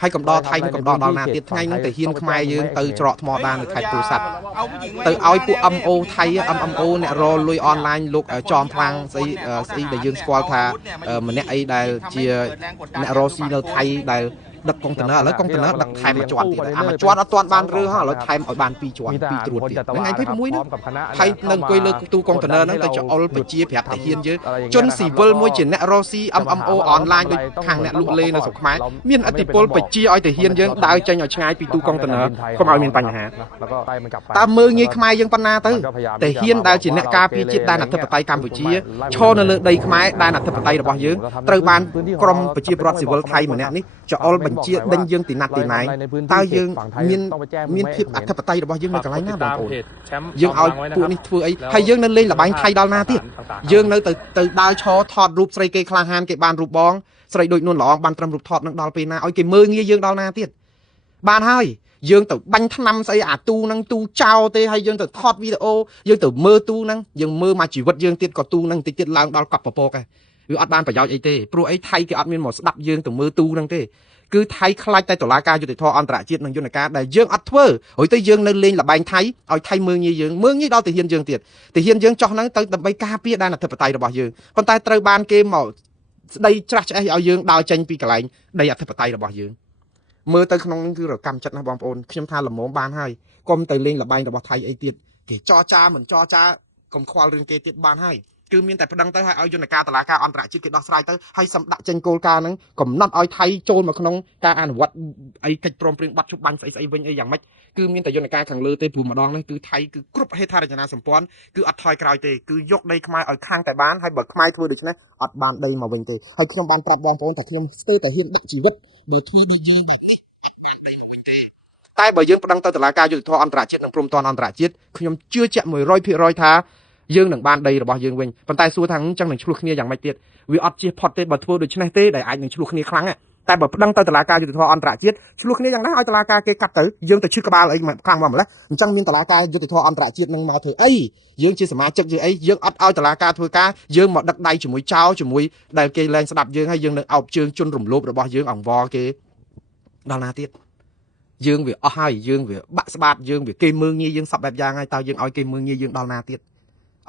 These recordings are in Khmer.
hay cầm đo thay cầm đo đo na tiết ngay năng thể hiện khai dương từ trọ thọ đan khai tu sạch từ áo phụ âm ô thay âm ô nè rồi lui online lúc tròn thang xây để dương squat tha mà nè ấy đây chia nè rồi xin thay đây đặt công tơ nợ lấy công tơ nợ đặt thay mà chọn thì mà chọn ở toàn ban rư ha lấy thay ở ban pi chọn pi chuột thì ngay thấy mũi nó thay nâng quay lơ tu công tơ nợ nó tại cho all phải chia phép thể hiện chứ chân xì vơ môi chỉ nè rồi xi âm ô online đôi hàng nè lụa lê nó sụp máy miền ati pol phải chia ai thể hiện chứ đào cho nhỏ ngay pi tu công tơ nợ không ai miền tây hả ta mơ như khai dân pan na tới thể hiện đào chỉ nè ca pi chia đa nạp thập tay Campuchia cho nó đây khai đa nạp thập tay là bao nhiêu từ ban krom phải chia bọt xì vơ thay mà nè ní cho allបញ្ជាដេញយើងទីណាត់ទីណៃតើយើងមានភាពអធិបតេយ្យរបស់យើងនៅកន្លែងណាបងប្អូនយើងឲ្យពួកនេះធ្វើអីហើយយើងនៅលេងល្បែងថៃដល់ណាទៀតយើងនៅទៅដើរឈរថតរូបស្រីគេក្លាហានគេបានរូបបងស្រីដូចនួនល្អបានត្រឹមរូបថតនឹងដល់ពេលណាឲ្យគេមើលងាយយើងដល់ណាទៀតបានហើយយើងទៅបាញ់ថ្នាំស្អីអាទូនឹងទូចោលទេហើយយើងទៅថតវីដេអូយើងទៅមើលទូនឹងយើងមើលមកជីវិតយើងទៀតក៏ទូនឹងតិចទៀតឡើងដល់កប់ពពកឯងវាអត់បានប្រយោជន៍អីទេព្រោះអីថៃគេអត់មានមកស្ដាប់យើងទៅមើលទូហ្នឹងទេគឺថៃខ្លាចតែតុលាការយុតិធម៌អន្តរជាតិនិងយន្តការដែលយើងអត់ធ្វើហើយទៅយើងនៅលេងលបែងថៃឲ្យថៃមើងងាយយើងមើងងាយដល់ទាហានយើងទៀតទាហានយើងចោះហ្នឹងទៅដើម្បីការពារដែនអធិបតេយ្យរបស់យើងប៉ុន្តែត្រូវបានគេមកស្ដីច្រាស់ឆ្អេះឲ្យយើងដើរចេញពីកន្លែងដីអធិបតេយ្យរបស់យើងមើលទៅក្នុងនេះគឺរកម្មចិត្តណាស់បងប្អូនខ្ញុំថាល្មមបានហើយកុំទៅលេងលបែងរបស់ថៃអីទៀតគេចរចាមិនចរចាកុំខ្វល់រឿងគេទៀតបានហើយគឺមានតែប្តឹងទៅឲ្យយន្តការតុលាការអន្តរជាតិគេដោះស្រាយទៅហើយសម្ដាក់ចេញគោលការណ៍ហ្នឹងកំណត់ឲ្យថៃចូលមកក្នុងការអនុវត្តអីកិច្ចព្រមព្រៀងបាត់ជប់បាញ់ស្អីវិញអីយ៉ាងម៉េចគឺមានតែយន្តការខាងលើទេព្រោះម្ដងនេះគឺថៃគឺគ្រប់ហេដ្ឋារចនាសម្ព័ន្ធគឺអត់ថយក្រោយទេគឺយកដីខ្មែរឲ្យខាងតែបានហើយបើខ្មែរធ្វើដូច្នេះអត់បានដីមកវិញទេហើយខ្ញុំបានប្រាប់បងប្អូនថាខ្ញុំស្ទើរតែហ៊ានដាក់ជីវិតបើធ្វើដូចយើងបែបនេះអត់បានដីមកវិញទេតែបើយើងប្តឹងទៅតុលាការយុត្តិធម៌អន្តរជាតិនិងព្រំដែនអន្តរជាតិខ្ញុំជឿជាក់ 100% ថាយើងនឹងបានដីរបស់យើងវិញប៉ុន្តែសួរថាអញ្ចឹងនឹងឆ្លោះគ្នាយ៉ាងម៉េចទៀតវាអត់ជៀសផុតទេបើធ្វើដូច្នេះទេដែលអាចនឹងឆ្លោះគ្នាខ្លាំងតែបើប្តឹងទៅតុលាការយុត្តិធម៌អន្តរជាតិឆ្លោះគ្នាយ៉ាងណាឲ្យតុលាការគេកាត់ទៅយើងទៅឈឺក្បាលអីខ្លាំងមកម្ល៉េះអញ្ចឹងមានតុលាការយុត្តិធម៌អន្តរជាតិនឹងមកធ្វើអីយើងជាសមាជិកយើងអីយើងអត់ឲ្យតុលាការធ្វើការយើងមកដឹកដៃជាមួយចោលជាមួយដែលគេលែងស្ដាប់យើងហើយយើងនឹងអោបជើងជន់រំលោភរបស់យើងអង្វរគេដល់ណាទៀតយើងវាអស់ហើយយើងវាបាក់ស្បាតយើងវាគេមើងងាយយើងសពបែបយ៉ាងហើយតើយើងឲ្យគេមើងងាយយើងដល់ណាទៀត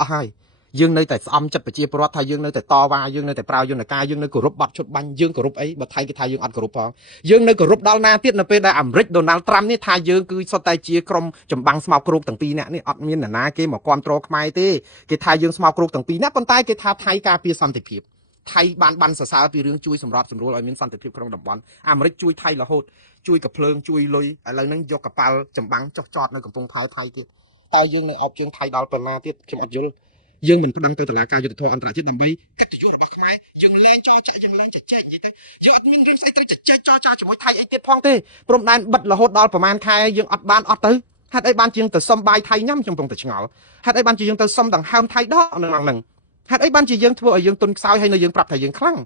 អស់ហើយយើងនៅតែស្អំចិត្តប្រជាពលរដ្ឋថាយើងនៅតែតវ៉ាយើងនៅតែប្រើយន្តការយើងនៅគោរពបាត់ឈុតបាញ់យើងគោរពអីបើថៃគេថាយើងអត់គោរពផងយើងនៅគោរពដល់ណាទៀតនៅពេលដែលអាមេរិកដូណាល់ត្រាំនេះថាយើងគឺសុទ្ធតែជាក្រុមចម្បាំងស្មោកគ្រោកទាំងពីរនាក់នេះអត់មានអ្នកណាគេមកគ្រប់គ្រងខ្មែរទេគេថាយើងស្មោកគ្រោកទាំងពីរនាក់ប៉ុន្តែគេថាថៃការពារសន្តិភាពថៃបានសរសើរពីរឿងជួយសម្របសម្រួលឲ្យមានសន្តិភាពក្នុងតំបន់អាមេរិកជួយថៃរហូតជួយកាភ្លើងជួយលុយឥឡូវហ្នឹងយកកប៉ាល់ចម្បាំងចុះចតនៅកំពង់ផែថៃទៀតតើយើងនៅអបជើងថៃដល់ពេលណាទៀតខ្ញុំអត់យល់យើងមិនប្តឹងទៅតុលាការយុត្តិធម៌អន្តរជាតិដើម្បីកិត្តិយសរបស់ខ្មែរយើងលែងចោចែកយើងលែងចែកនិយាយទៅយើងអត់មានរឿងស្អីត្រូវចែកចោចាជាមួយថៃអីទៀតផងទេព្រំដែនបិទរហូតដល់ប្រហែលខែយើងអត់បានអត់ទៅហេតុអីបានជាងទៅសុំបាយថៃញ៉ាំខ្ញុំកំពុងតែឆ្ងល់ហេតុអីបានជាយើងទៅសុំដង្ហើមថៃដកនៅហ្នឹងហេតុអីបានជាយើងធ្វើឲ្យយើងទុនខ្សោយហើយនៅយើងប្រាប់ថាយើងខ្លាំ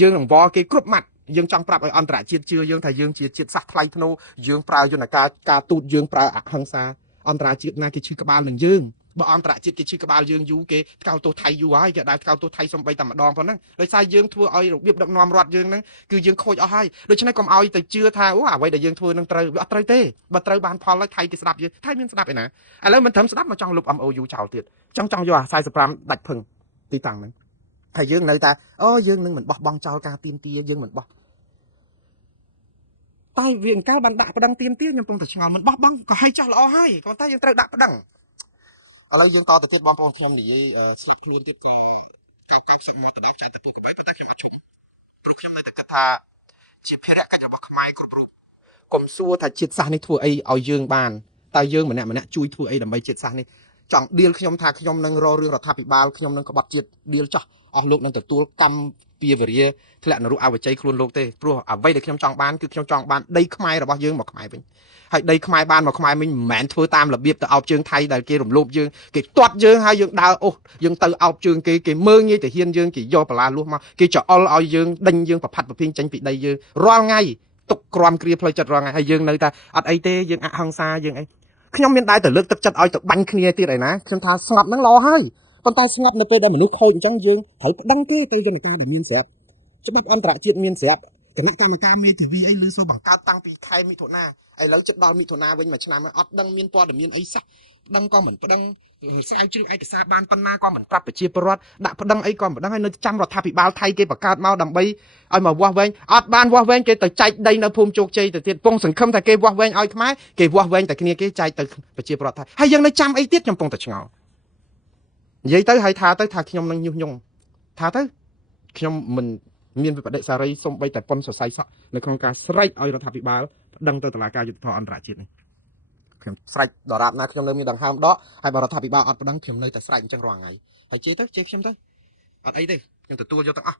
ងយើងនឹងវល់គេគ្រប់ម៉ាត់យើងចង់ប្រាប់ឲ្យអន្តរជាតិជឿយើងថាយើងជាជាតិសាសន៍ថ្លៃធ្នូយើងប្រើយន្តការទូតយើងប្រើអហិង្សាអន្តរជាតិណាគេឈឺក្បាលនឹងយើងបើអន្តរជាតិគេឈឺក្បាលយើងយូរគេថ្កោលទោសថៃយូរហើយគេដែរថ្កោលទោសថៃសំបីតែម្ដងប៉ុណ្ណឹងដោយសារយើងធ្វើឲ្យរបៀបដឹកនាំរដ្ឋយើងហ្នឹងគឺយើងខូចអស់ហើយដូច្នេះកុំឲ្យទៅជឿថាអូអ្វីដែលយើងធ្វើនឹងត្រូវវាអត់ត្រូវទេបើត្រូវបានផលហើយថៃគេស្ដាប់យើងថៃមានស្ដាប់ឯណាឥឡូវមិនត្រឹមស្ដាប់មកចង់លុប MOU ចោលទៀតចង់យកអា45ដាច់ភឹងទីតាំងហ្នឹងហើយយើងនៅតែអូយើងនឹងមិនបោះបង់ចោលការទៀមទាយើងមិនបោះតែវាអង្កលបានដាក់ប្តឹងទៀមទាខ្ញុំកំពុងតែឆ្ងល់មិនបោះបង់ក៏ឲ្យចោះល្អហើយប៉ុន្តែយើងត្រូវដាក់ប្តឹងឥឡូវយើងតទៅទៀតបងប្អូនខ្ញុំនិយាយស្លាប់ខ្លួនទៀតក៏90មកដណ្ដើមចាញ់តែពុកក្បៃប៉ុន្តែខ្ញុំអត់ជុំព្រោះខ្ញុំនៅតែគិតថាជាភារកិច្ចរបស់ខ្មែរគ្រប់រូបកុំសួរថាជាតិសាសន៍នេះធ្វើអីឲ្យយើងបានតើយើងម្នាក់ជួយធ្វើអីដើម្បីជាតិសាសន៍នេះចង់ឌីលខ្ញុំថាខ្ញុំនឹងរករឿងរដ្ឋាភិបាលខ្ញុំនឹងក្បត់ជាតិឌីលចោះអស់លោកនឹងទទួលកម្មពីវរិយធ្លាក់នរុអវជ័យខ្លួនលោកទេព្រោះអ្វីដែលខ្ញុំចង់បានគឺខ្ញុំចង់បានដីខ្មែររបស់យើងមកខ្មែរវិញហើយដីខ្មែរបានមកខ្មែរវិញមិនមែនធ្វើតាមរបៀបទៅអោបជើងថៃដែលគេរំលោភយើងគេទាត់យើងហើយយើងដើរអូសយើងទៅអោបជើងគេមើងងាយទៅហ៊ានយើងគេយកបលាលួសមកគេចអុលឲ្យយើងដេញយើងប្រផាត់ប្រភេងចេញពីដីយើងរាល់ថ្ងៃទុកក្រំគ្រាផ្លូវចិត្តរាល់ថ្ងៃហើយយើងនៅតែអត់អីទេយើងអហិង្សាយើងអីខ្ញុំមានដែរទៅលើកទឹកចិត្តឲ្យទៅបាញ់គ្នាទៀតឯណាខ្ញុំថាស្ងប់ហ្នឹងល្អហើយប៉ុន្តែស្ងប់នៅពេលដែលមនុស្សខូចអញ្ចឹងយើងត្រូវប្តឹងគេទៅយន្តការដែលមានស្រាប់ច្បាប់អន្តរជាតិមានស្រាប់ គណៈកម្មការមេធាវីអីឬសូវបង្កើតតាំងពីខែមិថុនាឥឡូវចិត្តដល់មិថុនាវិញមួយឆ្នាំអត់ដឹងមានព័ត៌មានអីសោះដឹងក៏មិនប្តឹងស្រាវជ្រាវឯកសារបានប៉ុណ្ណាក៏មិនប្រាប់ប្រជាពលរដ្ឋដាក់ប្តឹងអីក៏មិនដឹងហើយនៅចាំរដ្ឋាភិបាលថៃគេបង្កើតមកដើម្បីឲ្យមកវាស់វែងអត់បានវាស់វែងគេទៅចែកដីនៅភូមិជោគជ័យទៅទៀតពងសង្ឃឹមថាគេវាស់វែងឲ្យខ្មែរគេវាស់វែងតែគ្នាគេចែកទៅប្រជាពលរដ្ឋថៃហើយយើងនៅចាំអីទៀតខ្ញុំពងតែឆ្ងល់និយាយទៅហើយថាទៅថាខ្ញុំនឹងញុះញង់ថាទៅខ្ញុំមិនមានវិបដិសារីសូម្បីតែប៉ុនសរសៃសក់នៅក្នុងការស្រែកឲ្យរដ្ឋាភិបាលប្តឹងទៅតុលាការយុត្តិធម៌អន្តរជាតិនេះខ្ញុំស្រែកដរាបណាខ្ញុំនៅមានដង្ហើមដកហើយបើរដ្ឋាភិបាលអត់ប្តឹងខ្ញុំនៅតែស្រែកអញ្ចឹងរាល់ថ្ងៃហើយជេរទៅជេរខ្ញុំទៅអត់អីទេខ្ញុំទទួលយកទាំងអស់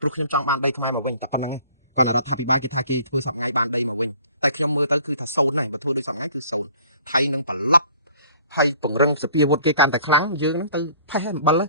ព្រោះខ្ញុំចង់បានដីខ្មែរមកវិញតែប៉ុណ្្នឹងតែរដ្ឋាភិបាលគេថាគេធ្វើសម្ដែងបានដីមកវិញតែខ្ញុំមើលទៅគឺថាសូន្យហើយបើធ្វើដោយសម្ដែងទៅថៃនឹងបលិតហើយពង្រឹងសភាវុធគេកាន់តែខ្លាំងយើងនឹងទៅផេះហើយអំបិល